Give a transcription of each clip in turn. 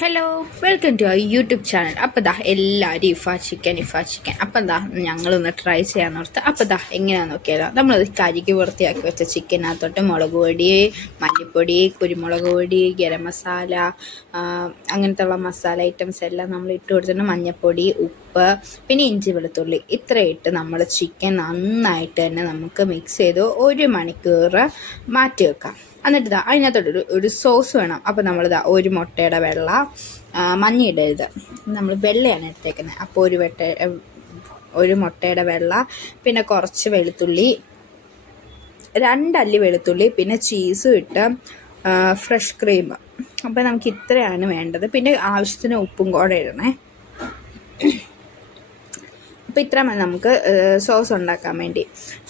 Hello welcome to our YouTube channel അപ്പം ദാ എല്ലാവരും ഇഫ ചിക്കൻ ഇഫാ ചിക്കൻ അപ്പം ദാ ഞങ്ങളൊന്ന് ട്രൈ ചെയ്യാൻ ഓർത്ത്. അപ്പം ദാ എങ്ങനെയാണെന്ന് നോക്കിയതാ നമ്മളത് കരിക്ക് വൃത്തിയാക്കി വെച്ച ചിക്കനകത്തോട്ട് മുളക് പൊടി മല്ലിപ്പൊടി കുരുമുളക് പൊടി ഗരം മസാല ആ, അങ്ങനത്തെ ഉള്ള മസാല ഐറ്റംസ് എല്ലാം നമ്മൾ ഇട്ട് കൊടുത്തിട്ടുണ്ട്. മഞ്ഞൾപ്പൊടി ഉപ്പ് പിന്നെ ഇഞ്ചി വെളുത്തുള്ളി. ഇത്ര ഇട്ട് നമ്മൾ ചിക്കൻ നന്നായിട്ട് തന്നെ നമുക്ക് മിക്സ് ചെയ്ത് ഒരു മണിക്കൂർ മാറ്റി വെക്കാം. എന്നിട്ട് ഇതാ അതിനകത്തോട്ടൊരു ഒരു സോസ് വേണം. അപ്പോൾ നമ്മളിതാ ഒരു മുട്ടയുടെ വെള്ള മഞ്ഞ ഇടരുത്. നമ്മൾ വെള്ളയാണ് എടുത്തേക്കുന്നത്. അപ്പോൾ ഒരു വെട്ട ഒരു മുട്ടയുടെ വെള്ള പിന്നെ കുറച്ച് വെളുത്തുള്ളി രണ്ടല്ലി വെളുത്തുള്ളി പിന്നെ ചീസും ഇട്ട് ഫ്രഷ് ക്രീം അപ്പോൾ നമുക്ക് ഇത്രയാണ് വേണ്ടത്. പിന്നെ ആവശ്യത്തിന് ഉപ്പും കൂടെ ഇടണേ. അപ്പോൾ ഇത്ര നമുക്ക് സോസ് ഉണ്ടാക്കാൻ വേണ്ടി.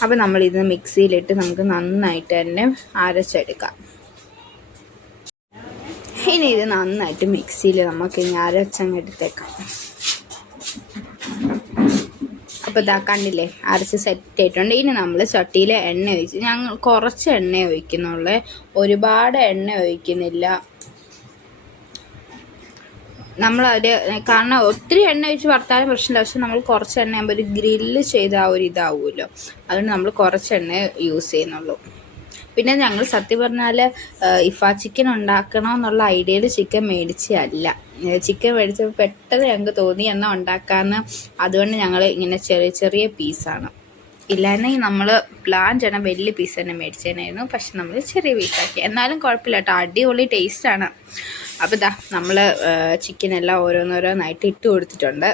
അപ്പോൾ നമ്മളിത് മിക്സിയിലിട്ട് നമുക്ക് നന്നായിട്ട് തന്നെ അരച്ചെടുക്കാം. ഇനി ഇത് നന്നായിട്ട് മിക്സിയിൽ നമുക്ക് ഇനി അരച്ചങ്ങ് എടുത്തേക്കാം. അപ്പോൾ ഇതാ കണ്ടില്ലേ അരച്ച് സെറ്റ് ആയിട്ടുണ്ട് ഇനി നമ്മൾ ചട്ടിയിൽ എണ്ണ ഒഴിച്ച് ഞങ്ങൾ കുറച്ച് എണ്ണ ഒഴിക്കുന്നുള്ളേ ഒരുപാട് എണ്ണ ഒഴിക്കുന്നില്ല. നമ്മളത് കാരണം ഒത്തിരി എണ്ണ ഒഴിച്ച് വറുത്താലും പ്രശ്നമില്ല. പക്ഷെ നമ്മൾ കുറച്ച് എണ്ണ ആകുമ്പോൾ ഒരു ഗ്രില്ല് ചെയ്ത ആ ഒരു ഇതാവുമല്ലോ. അതുകൊണ്ട് നമ്മൾ കുറച്ച് എണ്ണ യൂസ് ചെയ്യുന്നുള്ളൂ. പിന്നെ ഞങ്ങൾ സത്യം പറഞ്ഞാൽ ഇഫ ചിക്കൻ ഉണ്ടാക്കണമെന്നുള്ള ഐഡിയയിൽ ചിക്കൻ മേടിച്ചല്ല ചിക്കൻ മേടിച്ചപ്പോൾ പെട്ടെന്ന് ഞങ്ങൾക്ക് തോന്നി എന്നാൽ ഉണ്ടാക്കാമെന്ന് അതുകൊണ്ട് ഞങ്ങൾ ഇങ്ങനെ ചെറിയ ചെറിയ പീസാണ് ഇല്ലായിരുന്നെങ്കിൽ നമ്മൾ പ്ലാൻ ചെയ്യണം വലിയ പീസ് തന്നെ മേടിച്ചേനായിരുന്നു. പക്ഷെ നമ്മൾ ചെറിയ പീസാക്കി എന്നാലും കുഴപ്പമില്ല കേട്ടോ അടിപൊളി ടേസ്റ്റാണ് അപ്പോൾ ഇതാ നമ്മൾ ചിക്കൻ എല്ലാം ഓരോന്നോരോന്നായിട്ട് ഇട്ട് കൊടുത്തിട്ടുണ്ട്.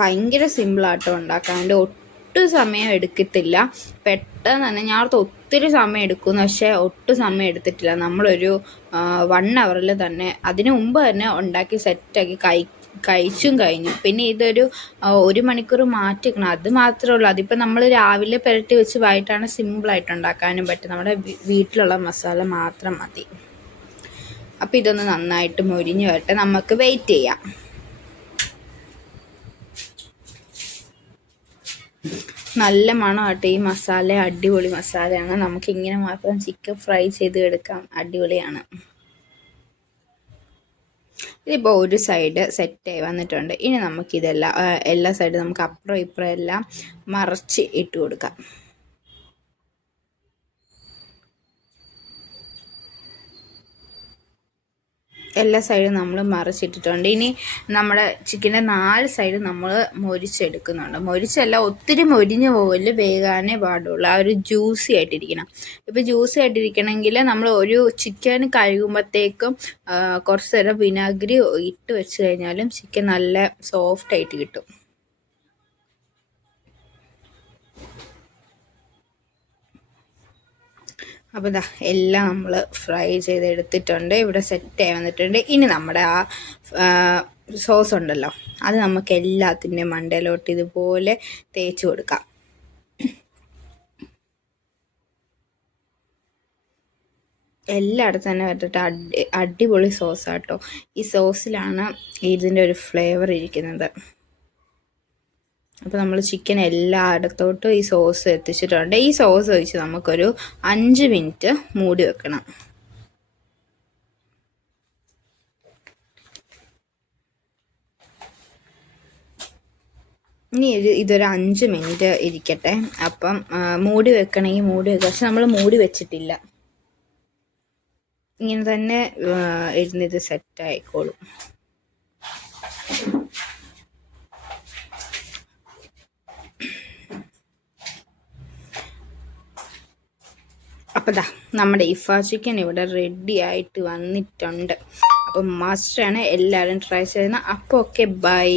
ഭയങ്കര സിമ്പിളാട്ടോ ഉണ്ടാക്കാൻ. അതിന്റെ ഒട്ടും സമയം എടുക്കത്തില്ല. പെട്ടെന്ന് തന്നെ ഞാൻ ഓർത്ത് ഒത്തിരി സമയം എടുക്കുന്നു. പക്ഷേ ഒട്ടും സമയം എടുത്തിട്ടില്ല. നമ്മളൊരു വൺ അവറിൽ തന്നെ അതിന് മുമ്പ് തന്നെ ഉണ്ടാക്കി സെറ്റാക്കി കൈ കഴിച്ചും കഴിഞ്ഞു. പിന്നെ ഇതൊരു ഒരു മണിക്കൂർ മാറ്റിക്കണം അത് മാത്രമേ ഉള്ളൂ. അതിപ്പോൾ നമ്മൾ രാവിലെ പുരട്ടി വെച്ച് വൈകിട്ടാണ് സിമ്പിളായിട്ട് ഉണ്ടാക്കാനും പറ്റും നമ്മുടെ വീട്ടിലുള്ള മസാല മാത്രം മതി. അപ്പോൾ ഇതൊന്ന് നന്നായിട്ട് മൊരിഞ്ഞ് വരട്ടെ. നമുക്ക് വെയിറ്റ് ചെയ്യാം. നല്ല മണം ആട്ടെ ഈ മസാല അടിപൊളി മസാലയാണ്. നമുക്ക് ഇങ്ങനെ മാത്രം ചിക്കൻ ഫ്രൈ ചെയ്ത് എടുക്കാം അടിപൊളിയാണ്. ഇതിപ്പോൾ ഒരു സൈഡ് സെറ്റായി വന്നിട്ടുണ്ട്. ഇനി നമുക്കിതെല്ലാം എല്ലാ സൈഡും നമുക്ക് അപ്പുറം ഇപ്പുറം എല്ലാം മറച്ച് ഇട്ട് കൊടുക്കാം എല്ലാ സൈഡും നമ്മൾ മറിച്ചിട്ടിട്ടുണ്ട്. ഇനി നമ്മുടെ ചിക്കന്റെ നാല് സൈഡ് നമ്മൾ മൊരിച്ചെടുക്കുന്നുണ്ട്. മൊരിച്ചല്ല ഒത്തിരി മൊരിഞ്ഞ് പോകൽ വേകാനേ പാടുള്ളൂ. ആ ഒരു ജ്യൂസി ആയിട്ടിരിക്കണം. ഇപ്പോൾ ജ്യൂസി ആയിട്ടിരിക്കണമെങ്കിൽ നമ്മൾ ഒരു ചിക്കൻ കഴുകുമ്പോഴത്തേക്കും കുറച്ച് നേരം വിനാഗിരി ഇട്ട് വെച്ച് കഴിഞ്ഞാലും ചിക്കൻ നല്ല സോഫ്റ്റ് ആയിട്ട് കിട്ടും. അപ്പോൾ ഇതാ എല്ലാം നമ്മൾ ഫ്രൈ ചെയ്തെടുത്തിട്ടുണ്ട്. ഇവിടെ സെറ്റായി വന്നിട്ടുണ്ട്. ഇനി നമ്മുടെ ആ സോസ് ഉണ്ടല്ലോ. അത് നമുക്ക് എല്ലാത്തിന്റെ മണ്ടയിലോട്ട് ഇതുപോലെ തേച്ച് കൊടുക്കാം. എല്ലായിടത്തും തന്നെ വരട്ടിട്ട് അടി അടിപൊളി സോസാട്ടോ ഈ സോസിലാണ് ഇതിന്റെ ഒരു ഫ്ലേവർ ഇരിക്കുന്നത്. അപ്പോൾ നമ്മൾ ചിക്കൻ എല്ലായിടത്തോട്ടും ഈ സോസ് എത്തിച്ചിട്ടുണ്ട്. ഈ സോസ് ഒഴിച്ച് നമുക്കൊരു അഞ്ച് മിനിറ്റ് മൂടി വെക്കണം. ഇനി ഒരു ഇതൊരു അഞ്ച് മിനിറ്റ് ഇരിക്കട്ടെ. അപ്പം മൂടി വെക്കണമെങ്കിൽ മൂടി വെക്കുക. പക്ഷെ നമ്മൾ മൂടി വെച്ചിട്ടില്ല. ഇങ്ങനെ തന്നെ ഇരുന്നിത് സെറ്റ് ആയിക്കോളും. അപ്പോൾ ദാ നമ്മുടെ ഇഫ ചിക്കൻ ഇവിടെ റെഡി ആയിട്ട് വന്നിട്ടുണ്ട്. അപ്പം മസ്റ്റാണ് എല്ലാവരും ട്രൈ ചെയ്യുന്നത്. അപ്പോൾ ഓക്കെ ബൈ